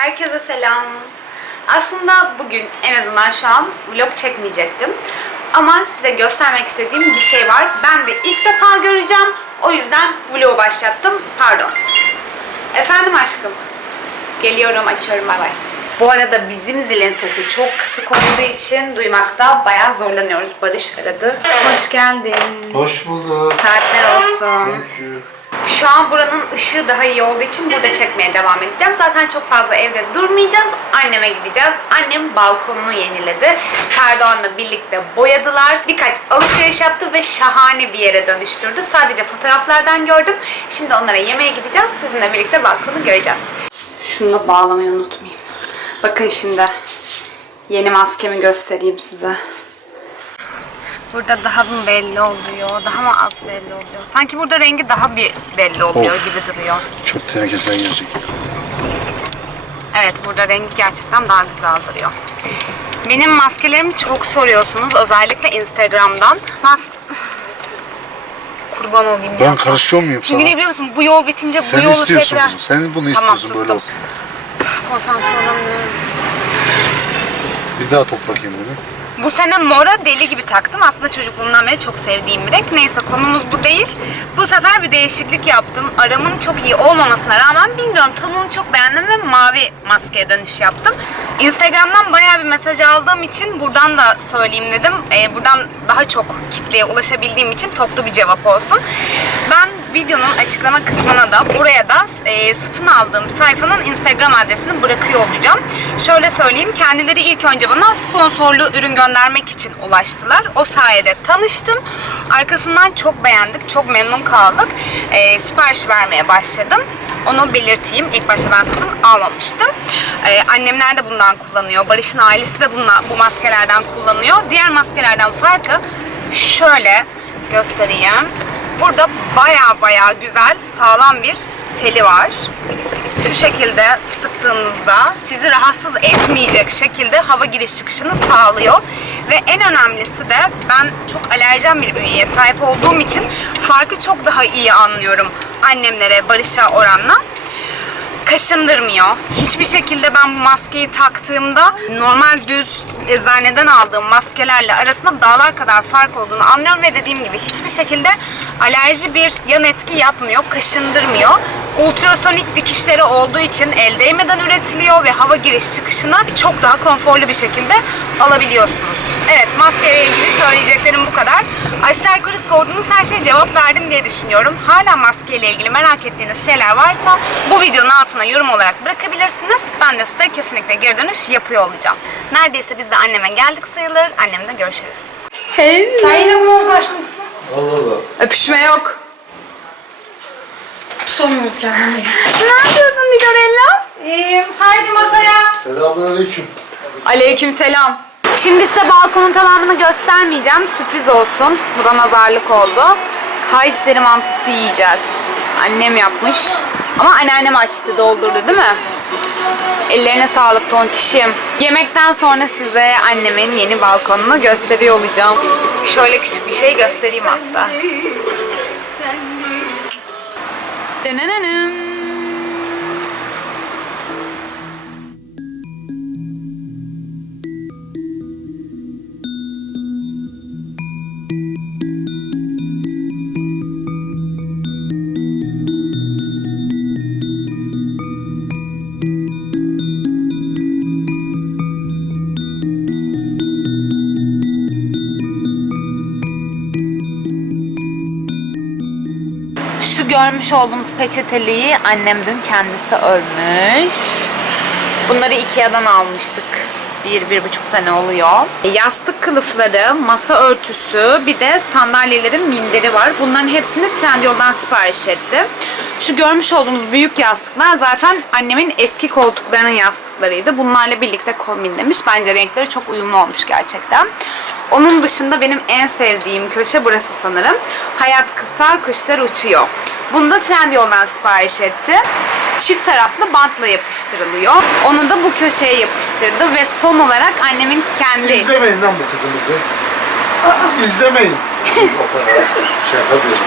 Herkese selam. Aslında bugün en azından şu an vlog çekmeyecektim. Ama size göstermek istediğim bir şey var. Ben de ilk defa göreceğim. O yüzden vlogu başlattım. Pardon. Efendim aşkım. Geliyorum açıyorum bay bay. Bu arada bizim zilin sesi çok kısık olduğu için duymakta bayağı zorlanıyoruz. Barış aradı. Hoş geldin. Hoş bulduk. Saatler olsun. Thank you. Şu an buranın ışığı daha iyi olduğu için burada çekmeye devam edeceğim. Zaten çok fazla evde durmayacağız. Anneme gideceğiz. Annem balkonunu yeniledi. Serdoğan'la birlikte boyadılar. Birkaç alışveriş yaptı ve şahane bir yere dönüştürdü. Sadece fotoğraflardan gördüm. Şimdi onlara yemeğe gideceğiz. Sizinle birlikte balkonu göreceğiz. Şunu da bağlamayı unutmayayım. Bakın şimdi yeni maskemi göstereyim size. Burada daha mı belli oluyor, daha mı az belli oluyor? Sanki burada rengi daha bir belli oluyor Of. gibi duruyor. Çok tenekesine girecek. Evet, burada rengi gerçekten daha güzel duruyor. Benim maskelerimi çok soruyorsunuz, özellikle Instagram'dan. Mas... Kurban olayım ya. Ben karışıyor muyum Çünkü sana? ne biliyor musun? Bu yol bitince bu Sen yolu istiyorsun tekrar... bunu. Sen bunu Tamam, istiyorsun böyle sustum. olsun. Konsantre olamıyorum. Bir daha topla kendini. Bu sene mora deli gibi taktım. Aslında çocukluğumdan beri çok sevdiğim bir renk. Neyse konumuz bu değil. Bu sefer bir değişiklik yaptım. Aramın çok iyi olmamasına rağmen bilmiyorum tonunu çok beğendim ve mavi maskeye dönüş yaptım. Instagram'dan bayağı bir mesaj aldığım için buradan da söyleyeyim dedim. Ee, buradan daha çok kitleye ulaşabildiğim için toplu bir cevap olsun. Ben videonun açıklama kısmına da buraya da e, satın aldığım sayfanın Instagram adresini bırakıyor olacağım. Şöyle söyleyeyim kendileri ilk önce bana sponsorlu ürün göndermek için ulaştılar. O sayede tanıştım. Arkasından çok beğendik, çok memnun kaldık. E, sipariş vermeye başladım. Onu belirteyim. İlk başta ben satın almamıştım. Ee, annemler de bundan kullanıyor. Barış'ın ailesi de bunla, bu maskelerden kullanıyor. Diğer maskelerden farkı şöyle göstereyim. Burada baya baya güzel sağlam bir teli var. Şu şekilde sıktığınızda sizi rahatsız etmeyecek şekilde hava giriş çıkışını sağlıyor. Ve en önemlisi de ben çok alerjen bir bünyeye sahip olduğum için farkı çok daha iyi anlıyorum annemlere, Barış'a oranla kaşındırmıyor. Hiçbir şekilde ben bu maskeyi taktığımda normal düz eczaneden aldığım maskelerle arasında dağlar kadar fark olduğunu anlıyorum ve dediğim gibi hiçbir şekilde alerji bir yan etki yapmıyor, kaşındırmıyor. Ultrasonik dikişleri olduğu için el değmeden üretiliyor ve hava giriş çıkışını çok daha konforlu bir şekilde alabiliyorsunuz. Evet maskeyle ilgili söyleyeceklerim bu kadar. Aşağı yukarı sorduğunuz her şeye cevap verdim diye düşünüyorum. Hala maskeyle ilgili merak ettiğiniz şeyler varsa bu videonun altına yorum olarak bırakabilirsiniz. Ben de size kesinlikle geri dönüş yapıyor olacağım. Neredeyse biz de anneme geldik sayılır. Annemle görüşürüz. Hey. Sen yine mi uzlaşmışsın? Allah Allah. Öpüşme yok. Tutamıyoruz kendimizi. Ne yapıyorsun Dilorella? İyiyim. Haydi masaya. Selamünaleyküm. Aleyküm selam. Şimdi size balkonun tamamını göstermeyeceğim. Sürpriz olsun. Bu da nazarlık oldu. Kayseri mantısı yiyeceğiz. Annem yapmış. Ama anneannem açtı, doldurdu değil mi? Ellerine sağlık tontişim. Yemekten sonra size annemin yeni balkonunu gösteriyor olacağım. Şöyle küçük bir şey göstereyim hatta. Dönönönüm. Görmüş olduğunuz peçeteliği annem dün kendisi örmüş. Bunları Ikea'dan almıştık. Bir, bir buçuk sene oluyor. Yastık kılıfları, masa örtüsü, bir de sandalyelerin minderi var. Bunların hepsini Trendyol'dan sipariş ettim. Şu görmüş olduğunuz büyük yastıklar zaten annemin eski koltuklarının yastıklarıydı. Bunlarla birlikte kombinlemiş. Bence renkleri çok uyumlu olmuş gerçekten. Onun dışında benim en sevdiğim köşe burası sanırım. Hayat kısa, kuşlar uçuyor. Bunu da Trendyol'dan sipariş etti. Çift taraflı bantla yapıştırılıyor. Onu da bu köşeye yapıştırdı ve son olarak annemin kendi... İzlemeyin lan bu kızımızı. İzlemeyin. Şaka diyorum.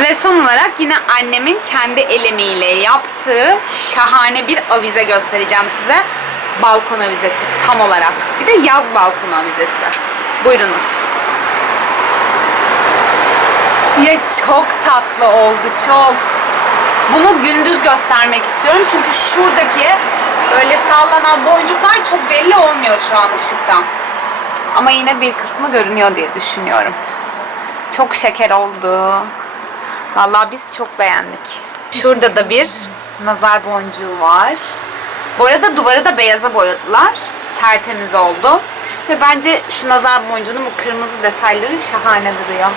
Ve son olarak yine annemin kendi el emeğiyle yaptığı şahane bir avize göstereceğim size. Balkon avizesi tam olarak. Bir de yaz balkon avizesi. Buyurunuz. Ya çok tatlı oldu çok. Bunu gündüz göstermek istiyorum çünkü şuradaki böyle sallanan boncuklar çok belli olmuyor şu an ışıktan. Ama yine bir kısmı görünüyor diye düşünüyorum. Çok şeker oldu. Vallahi biz çok beğendik. Şurada da bir nazar boncuğu var. Bu arada duvarı da beyaza boyadılar. Tertemiz oldu. Ve bence şu nazar boncuğunun bu kırmızı detayları şahane duruyor.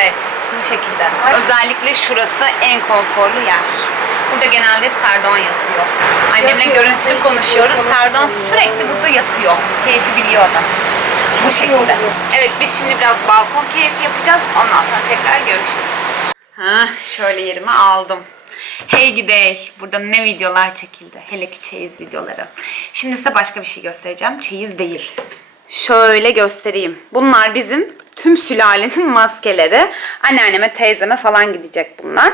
Evet, bu şekilde. Özellikle şurası en konforlu yer. Burada genelde hep Serdoğan yatıyor. Annemle Yatıyor, görüntülü yatıyor, konuşuyoruz. yatıyor. Serdoğan sürekli burada yatıyor. Keyfi biliyor da. Bu şekilde. Evet biz şimdi biraz balkon keyfi yapacağız. Ondan sonra tekrar görüşürüz. Ha, şöyle yerime aldım. Hey gidey. Burada ne videolar çekildi. Hele ki çeyiz videoları. Şimdi size başka bir şey göstereceğim. Çeyiz değil. Şöyle göstereyim. Bunlar bizim tüm sülalenin maskeleri. Anneanneme, teyzeme falan gidecek bunlar.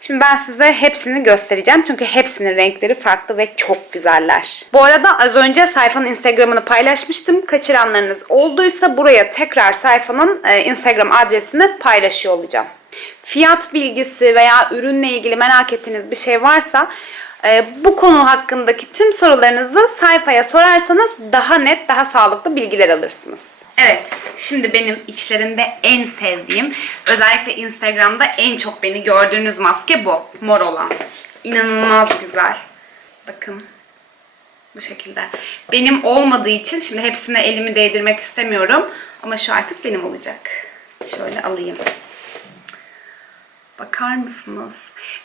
Şimdi ben size hepsini göstereceğim. Çünkü hepsinin renkleri farklı ve çok güzeller. Bu arada az önce sayfanın Instagram'ını paylaşmıştım. Kaçıranlarınız olduysa buraya tekrar sayfanın e, Instagram adresini paylaşıyor olacağım. Fiyat bilgisi veya ürünle ilgili merak ettiğiniz bir şey varsa e, bu konu hakkındaki tüm sorularınızı sayfaya sorarsanız daha net, daha sağlıklı bilgiler alırsınız. Evet, şimdi benim içlerinde en sevdiğim, özellikle Instagram'da en çok beni gördüğünüz maske bu. Mor olan. İnanılmaz güzel. Bakın. Bu şekilde. Benim olmadığı için şimdi hepsine elimi değdirmek istemiyorum. Ama şu artık benim olacak. Şöyle alayım. Bakar mısınız?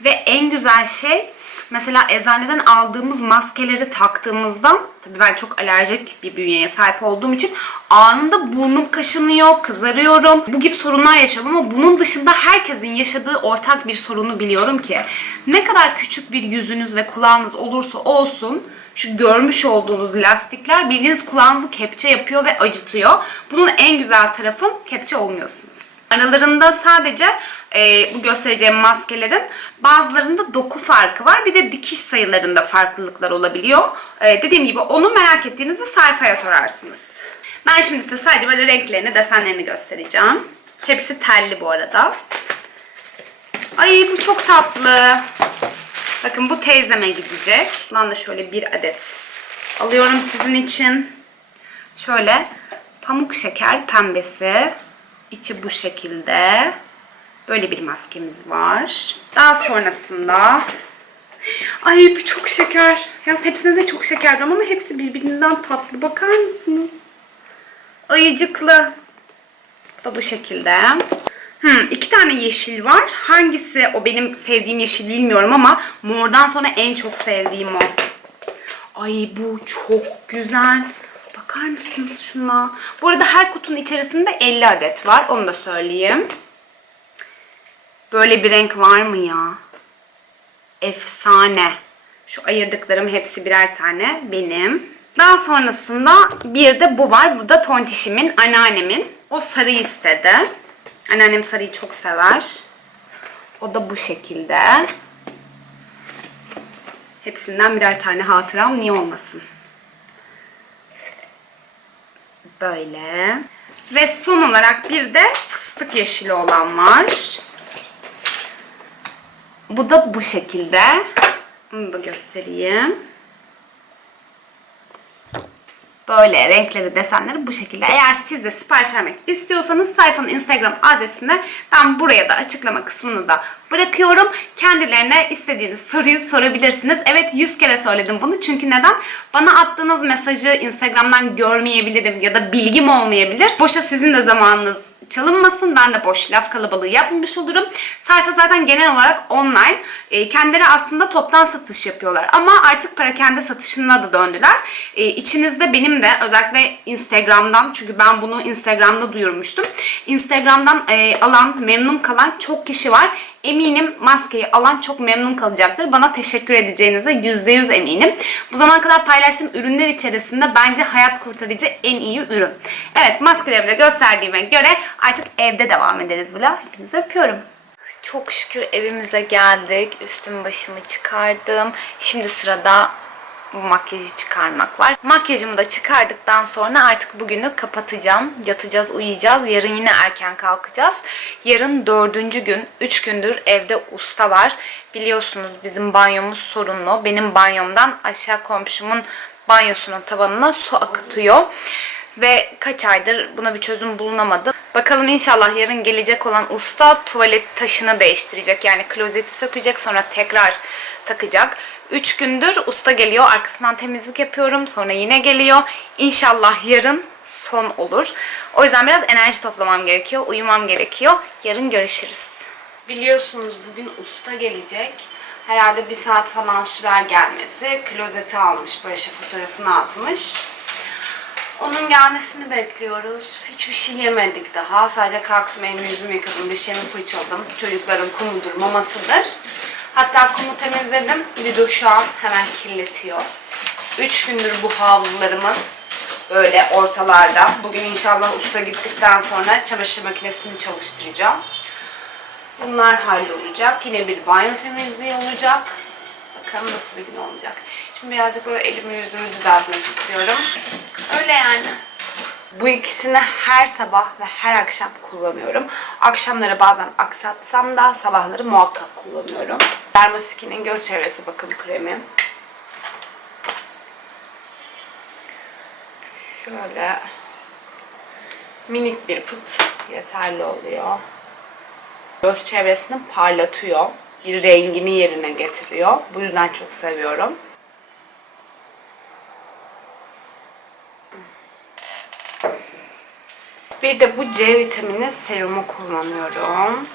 Ve en güzel şey mesela eczaneden aldığımız maskeleri taktığımızda tabii ben çok alerjik bir bünyeye sahip olduğum için anında burnum kaşınıyor, kızarıyorum. Bu gibi sorunlar yaşıyorum ama bunun dışında herkesin yaşadığı ortak bir sorunu biliyorum ki ne kadar küçük bir yüzünüz ve kulağınız olursa olsun şu görmüş olduğunuz lastikler bildiğiniz kulağınızı kepçe yapıyor ve acıtıyor. Bunun en güzel tarafı kepçe olmuyorsunuz. Aralarında sadece e, bu göstereceğim maskelerin bazılarında doku farkı var. Bir de dikiş sayılarında farklılıklar olabiliyor. E, dediğim gibi onu merak ettiğinizde sayfaya sorarsınız. Ben şimdi size sadece böyle renklerini, desenlerini göstereceğim. Hepsi telli bu arada. Ay bu çok tatlı. Bakın bu teyzeme gidecek. Ben de şöyle bir adet alıyorum sizin için. Şöyle pamuk şeker pembesi. İçi bu şekilde. Böyle bir maskemiz var. Daha sonrasında Ay bu çok şeker. Yalnız hepsine de çok şeker diyorum ama hepsi birbirinden tatlı. Bakar mısınız? Ayıcıklı. Bu da bu şekilde. Hmm, iki tane yeşil var. Hangisi o benim sevdiğim yeşil bilmiyorum ama mordan sonra en çok sevdiğim o. Ay bu çok güzel. Bakar mısınız şuna? Bu arada her kutunun içerisinde 50 adet var. Onu da söyleyeyim. Böyle bir renk var mı ya? Efsane. Şu ayırdıklarım hepsi birer tane benim. Daha sonrasında bir de bu var. Bu da tontişimin, anneannemin. O sarı istedi. Anneannem sarıyı çok sever. O da bu şekilde. Hepsinden birer tane hatıram niye olmasın? Böyle. Ve son olarak bir de fıstık yeşili olan var. Bu da bu şekilde. Bunu da göstereyim. Böyle renkleri, desenleri bu şekilde. Eğer siz de sipariş vermek istiyorsanız sayfanın Instagram adresine ben buraya da açıklama kısmını da bırakıyorum. Kendilerine istediğiniz soruyu sorabilirsiniz. Evet 100 kere söyledim bunu çünkü neden? Bana attığınız mesajı Instagram'dan görmeyebilirim ya da bilgim olmayabilir. Boşa sizin de zamanınız çalınmasın. Ben de boş laf kalabalığı yapmamış olurum. Sayfa zaten genel olarak online. E, kendileri aslında toptan satış yapıyorlar. Ama artık parakende satışına da döndüler. E, içinizde benim de özellikle Instagram'dan çünkü ben bunu Instagram'da duyurmuştum. Instagram'dan e, alan, memnun kalan çok kişi var. Eminim maskeyi alan çok memnun kalacaktır. Bana teşekkür edeceğinize %100 eminim. Bu zamana kadar paylaştığım ürünler içerisinde bence hayat kurtarıcı en iyi ürün. Evet maskelerimi de gösterdiğime göre artık evde devam ederiz vlog. Hepinizi öpüyorum. Çok şükür evimize geldik. Üstüm başımı çıkardım. Şimdi sırada bu makyajı çıkarmak var. Makyajımı da çıkardıktan sonra artık bugünü kapatacağım. Yatacağız, uyuyacağız. Yarın yine erken kalkacağız. Yarın dördüncü gün. Üç gündür evde usta var. Biliyorsunuz bizim banyomuz sorunlu. Benim banyomdan aşağı komşumun banyosunun tavanına su akıtıyor. Ve kaç aydır buna bir çözüm bulunamadı. Bakalım inşallah yarın gelecek olan usta tuvalet taşını değiştirecek. Yani klozeti sökecek sonra tekrar takacak. 3 gündür usta geliyor. Arkasından temizlik yapıyorum. Sonra yine geliyor. İnşallah yarın son olur. O yüzden biraz enerji toplamam gerekiyor. Uyumam gerekiyor. Yarın görüşürüz. Biliyorsunuz bugün usta gelecek. Herhalde bir saat falan sürer gelmesi. Klozeti almış. Barış'a fotoğrafını atmış. Onun gelmesini bekliyoruz. Hiçbir şey yemedik daha. Sadece kalktım, elimi yüzümü yıkadım, dişlerimi fırçaladım. Çocukların kumudur, mamasıdır. Hatta kumu temizledim. Lido şu an hemen kirletiyor. Üç gündür bu havlularımız böyle ortalarda. Bugün inşallah usta gittikten sonra çamaşır makinesini çalıştıracağım. Bunlar hallolacak. Yine bir banyo temizliği olacak. Bakalım nasıl bir gün olacak. Şimdi birazcık böyle elimi yüzümü düzeltmek istiyorum. Öyle yani. Bu ikisini her sabah ve her akşam kullanıyorum. Akşamları bazen aksatsam da sabahları muhakkak kullanıyorum. Dermoskin'in göz çevresi bakım kremi. Şöyle minik bir pıt yeterli oluyor. Göz çevresini parlatıyor. Bir rengini yerine getiriyor. Bu yüzden çok seviyorum. Bir de bu C vitamini serumu kullanıyorum.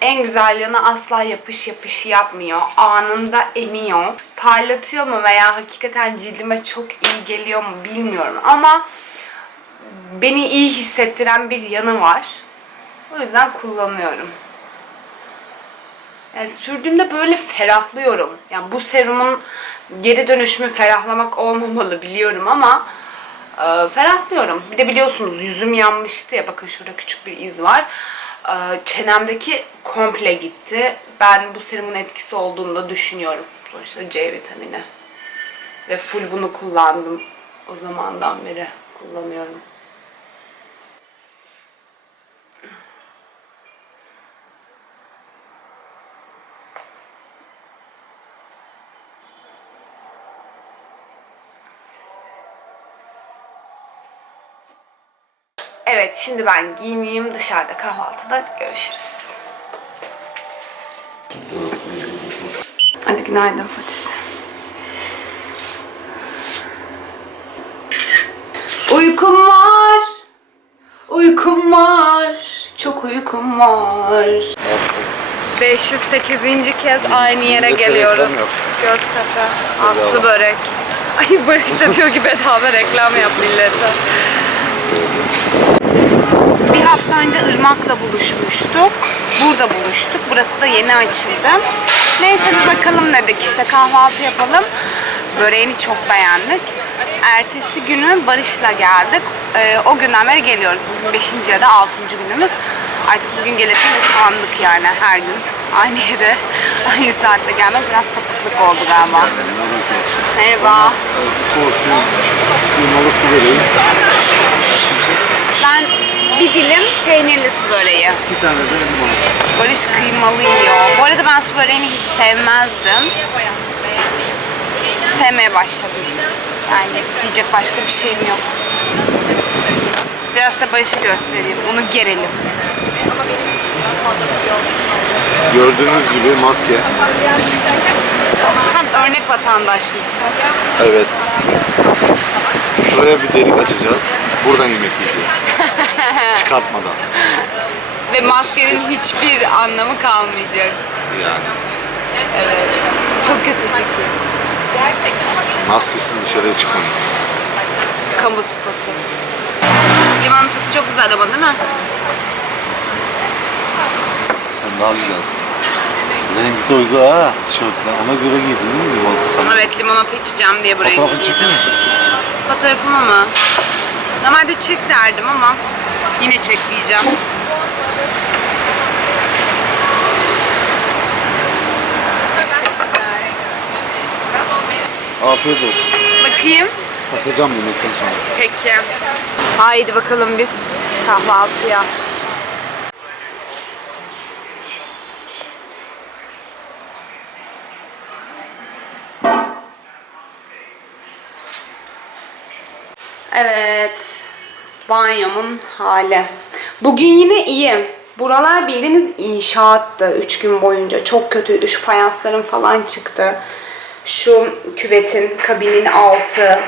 En güzel yanı asla yapış yapış yapmıyor. Anında emiyor. Parlatıyor mu veya hakikaten cildime çok iyi geliyor mu bilmiyorum ama beni iyi hissettiren bir yanı var. O yüzden kullanıyorum. Yani sürdüğümde böyle ferahlıyorum. Yani bu serumun geri dönüşümü ferahlamak olmamalı biliyorum ama e, ferahlıyorum. Bir de biliyorsunuz yüzüm yanmıştı ya bakın şurada küçük bir iz var. E, çenemdeki komple gitti. Ben bu serumun etkisi olduğunu da düşünüyorum. Sonuçta C vitamini. Ve full bunu kullandım. O zamandan beri kullanıyorum. Evet şimdi ben giyineyim dışarıda kahvaltıda görüşürüz. Hadi günaydın Fatih. Uykum var. Uykum var. Çok uykum var. 508. kez aynı yere geliyoruz. reklam yap. Göztepe. Aslı börek. Ay Barış da diyor ki bedava reklam yap millete. Hafta önce Irmak'la buluşmuştuk. Burada buluştuk. Burası da yeni açıldı. Neyse bir bakalım dedik işte kahvaltı yapalım. Böreğini çok beğendik. Ertesi günü Barış'la geldik. Ee, o günden beri geliyoruz. Bugün 5. ya da 6. günümüz. Artık bugün gelirken utandık yani her gün. Aynı yere, aynı saatte gelmek biraz sapıklık oldu galiba. Merhaba. Porsiyon kıymalı su böreği. Ben bir dilim peynirli su böreği. İki tane de limon. Barış kıymalı yiyor. Bu arada ben su böreğini hiç sevmezdim. Sevmeye başladım. Yani yiyecek başka bir şeyim yok. Biraz da Barış'ı göstereyim. Onu gerelim. Gördüğünüz gibi maske. Sen örnek vatandaş mısın? Evet. Şuraya bir delik açacağız. Buradan yemek yiyeceğiz. Çıkartmadan. Ve maskenin hiçbir anlamı kalmayacak. Yani. Çok kötü fikir. Maskesiz dışarıya çıkmayın. Kamu spotu. Limonatası çok güzel ama değil mi? Sen daha güzelsin. Rengi de uydu ha tişörtle. Ona göre giydin değil mi limonata sana? Evet limonata içeceğim diye buraya Fotoğrafını giydim. çekeyim mi? Fotoğrafımı mı? Normalde çek derdim ama yine çekleyeceğim. Afiyet olsun. Bakayım. Patlıcan yemekten sonra. Peki. Haydi bakalım biz kahvaltıya. Evet. Banyomun hali. Bugün yine iyi. Buralar bildiğiniz inşaattı 3 gün boyunca. Çok kötüydü. Şu fayansların falan çıktı. Şu küvetin, kabinin altı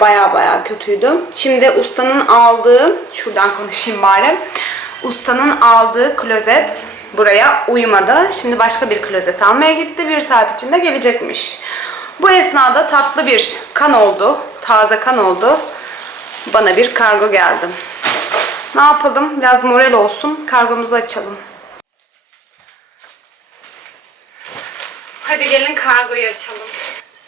baya baya kötüydü. Şimdi ustanın aldığı, şuradan konuşayım bari. Ustanın aldığı klozet buraya uymadı. Şimdi başka bir klozet almaya gitti. Bir saat içinde gelecekmiş. Bu esnada tatlı bir kan oldu. Taze kan oldu. Bana bir kargo geldi. Ne yapalım? Biraz moral olsun. Kargomuzu açalım. Hadi gelin kargoyu açalım.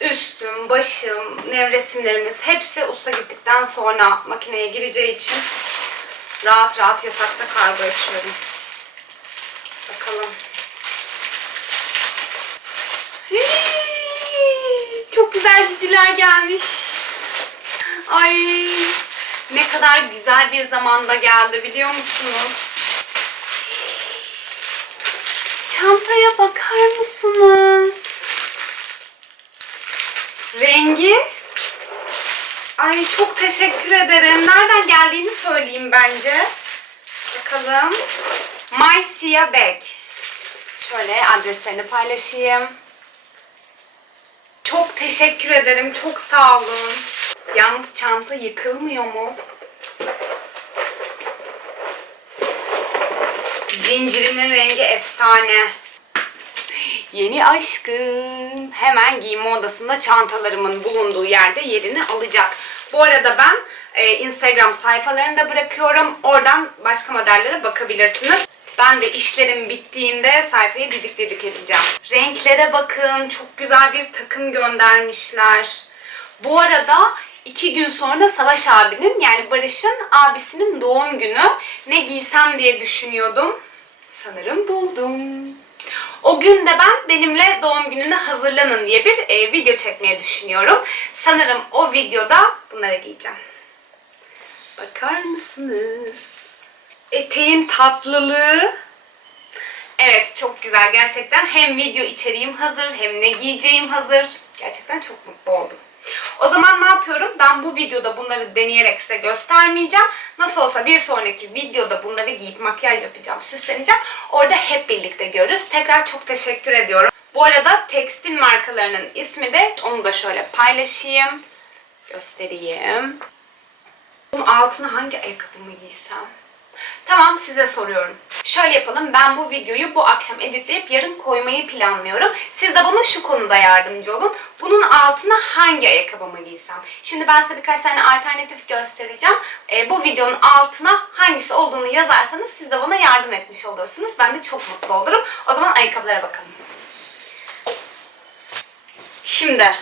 Üstüm, başım, nevresimlerimiz hepsi usta gittikten sonra makineye gireceği için rahat rahat yatakta kargo açıyorum. Bakalım. Hii, Çok güzel ciciler gelmiş. Ay ne kadar güzel bir zamanda geldi biliyor musunuz? Çantaya bakar mısınız? Rengi? Ay çok teşekkür ederim. Nereden geldiğini söyleyeyim bence. Bakalım. My Sia Bag. Şöyle adreslerini paylaşayım. Çok teşekkür ederim. Çok sağ olun. Yalnız çanta yıkılmıyor mu? Zincirinin rengi efsane. Yeni aşkım. Hemen giyinme odasında çantalarımın bulunduğu yerde yerini alacak. Bu arada ben e, Instagram sayfalarını da bırakıyorum. Oradan başka modellere bakabilirsiniz. Ben de işlerim bittiğinde sayfayı didik didik edeceğim. Renklere bakın. Çok güzel bir takım göndermişler. Bu arada iki gün sonra Savaş abinin yani Barış'ın abisinin doğum günü. Ne giysem diye düşünüyordum. Sanırım buldum. O gün de ben benimle doğum gününe hazırlanın diye bir e, video çekmeyi düşünüyorum. Sanırım o videoda bunları giyeceğim. Bakar mısınız? Eteğin tatlılığı. Evet çok güzel gerçekten. Hem video içeriğim hazır hem ne giyeceğim hazır. Gerçekten çok mutlu oldum. O zaman ne yapıyorum? Ben bu videoda bunları deneyerek size göstermeyeceğim. Nasıl olsa bir sonraki videoda bunları giyip makyaj yapacağım, süsleneceğim. Orada hep birlikte görürüz. Tekrar çok teşekkür ediyorum. Bu arada tekstil markalarının ismi de onu da şöyle paylaşayım. Göstereyim. Bunun altına hangi ayakkabımı giysem? Tamam size soruyorum. Şöyle yapalım. Ben bu videoyu bu akşam editleyip yarın koymayı planlıyorum. Siz de bana şu konuda yardımcı olun. Bunun altına hangi ayakkabımı giysem? Şimdi ben size birkaç tane alternatif göstereceğim. Ee, bu videonun altına hangisi olduğunu yazarsanız siz de bana yardım etmiş olursunuz. Ben de çok mutlu olurum. O zaman ayakkabılara bakalım. Şimdi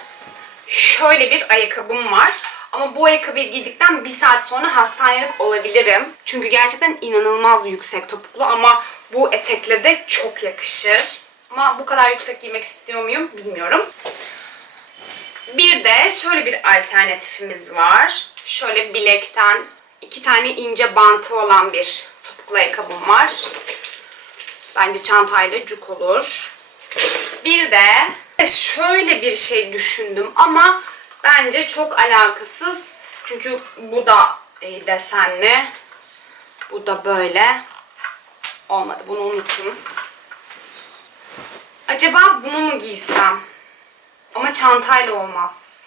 şöyle bir ayakkabım var. Ama bu ayakkabıyı giydikten bir saat sonra hastanelik olabilirim. Çünkü gerçekten inanılmaz yüksek topuklu ama bu etekle de çok yakışır. Ama bu kadar yüksek giymek istiyor muyum bilmiyorum. Bir de şöyle bir alternatifimiz var. Şöyle bilekten iki tane ince bantı olan bir topuklu ayakkabım var. Bence çantayla cuk olur. Bir de şöyle bir şey düşündüm ama bence çok alakasız. Çünkü bu da e, desenli. Bu da böyle. Olmadı. Bunu unuttum. Acaba bunu mu giysem? Ama çantayla olmaz.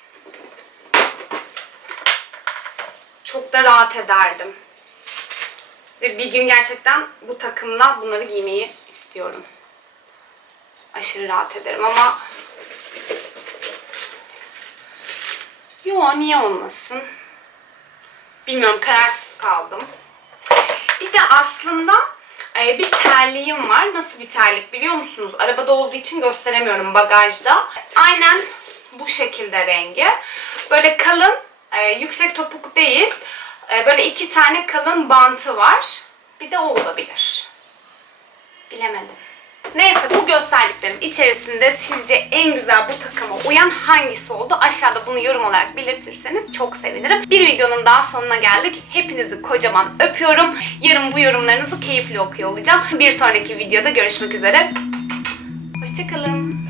Çok da rahat ederdim. Ve bir gün gerçekten bu takımla bunları giymeyi istiyorum aşırı rahat ederim ama yo niye olmasın? Bilmiyorum kararsız kaldım. Bir de aslında e, bir terliğim var. Nasıl bir terlik biliyor musunuz? Arabada olduğu için gösteremiyorum bagajda. Aynen bu şekilde rengi. Böyle kalın e, yüksek topuk değil. E, böyle iki tane kalın bantı var. Bir de o olabilir. Bilemedim Neyse bu gösterdiklerim içerisinde sizce en güzel bu takıma uyan hangisi oldu? Aşağıda bunu yorum olarak belirtirseniz çok sevinirim. Bir videonun daha sonuna geldik. Hepinizi kocaman öpüyorum. Yarın bu yorumlarınızı keyifli okuyor olacağım. Bir sonraki videoda görüşmek üzere. Hoşçakalın.